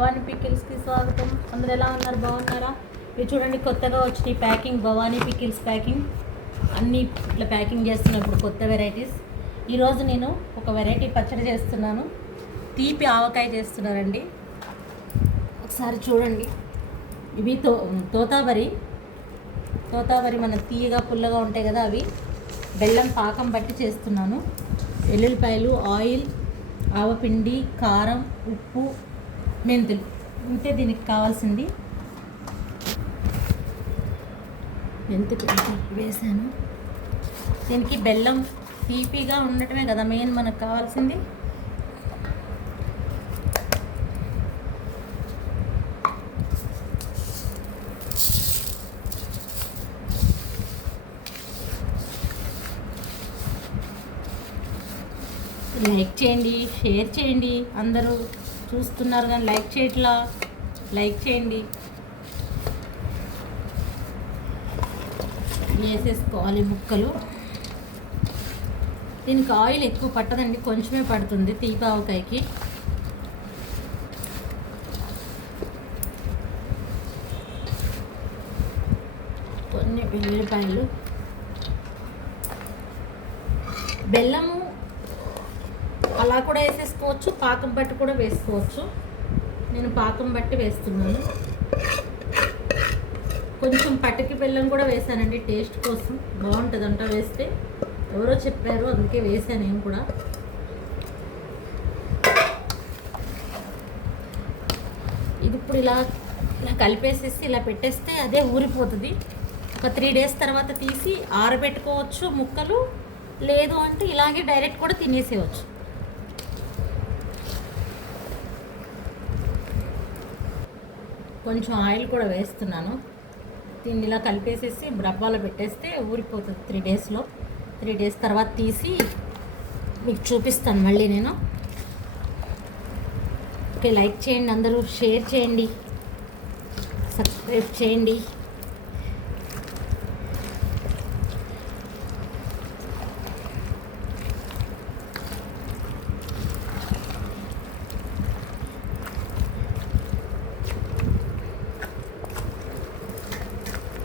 భవానీ పికిల్స్కి స్వాగతం. అందరు ఎలా ఉన్నారు? బాగున్నారా? ఇది చూడండి, కొత్తగా వచ్చిన ప్యాకింగ్ భవానీ పికిల్స్ ప్యాకింగ్. అన్నీ ఇట్లా ప్యాకింగ్ చేస్తున్నాను ఇప్పుడు, కొత్త వెరైటీస్. ఈరోజు నేను ఒక వెరైటీ పచ్చడి చేస్తున్నాను. తీపి ఆవకాయ చేస్తున్నానండి. ఒకసారి చూడండి. ఇవి తోతావరి మన తీయగా పుల్లగా ఉంటాయి కదా, అవి బెల్లం పాకం బట్టి చేస్తున్నాను. వెల్లుల్లిపాయలు, ఆయిల్, ఆవపిండి, కారం, ఉప్పు, మెంతులు ఇంతే దీనికి కావాల్సింది. మెంతులు వేసాను. దీనికి బెల్లం తీపిగా ఉండటమే కదా మెయిన్ మనకు కావాల్సింది. లైక్ చేయండి, షేర్ చేయండి. అందరూ చూస్తున్నారు కానీ లైక్ చేయట్లా. లైక్ చేయండి. వేసేసుకోవాలి ముక్కలు. దీనికి ఆయిల్ ఎక్కువ పట్టదండి, కొంచెమే పడుతుంది తీపి ఆవకాయకి. కొన్ని వెల్లుల్లిపాయలు, బెల్లము అలా కూడా వేసేసుకోవచ్చు, పాకం బట్టి కూడా వేసుకోవచ్చు. నేను పాకం బట్టి వేస్తున్నాను. కొంచెం పటికి బెల్లం కూడా వేసానండి, టేస్ట్ కోసం బాగుంటుందంట వేస్తే. ఎవరో చెప్పారు, అందుకే వేసాను నేను కూడా. ఇది ఇప్పుడు ఇలా కలిపేసేసి ఇలా పెట్టేస్తే అదే ఊరిపోతుంది. ఒక 3 days తర్వాత తీసి ఆరబెట్టుకోవచ్చు ముక్కలు. లేదు అంటే ఇలాగే డైరెక్ట్ కూడా తినేసేయచ్చు. కొంచెం ఆయిల్ కూడా వేస్తున్నాను. దీన్ని ఇలా కలిపేసేసి డబ్బాలో పెట్టేస్తే ఊరిపోతుంది 3 daysలో. 3 days తర్వాత తీసి మీకు చూపిస్తాను మళ్ళీ నేను. ఓకే, లైక్ చేయండి, అందరూ షేర్ చేయండి, సబ్స్క్రైబ్ చేయండి.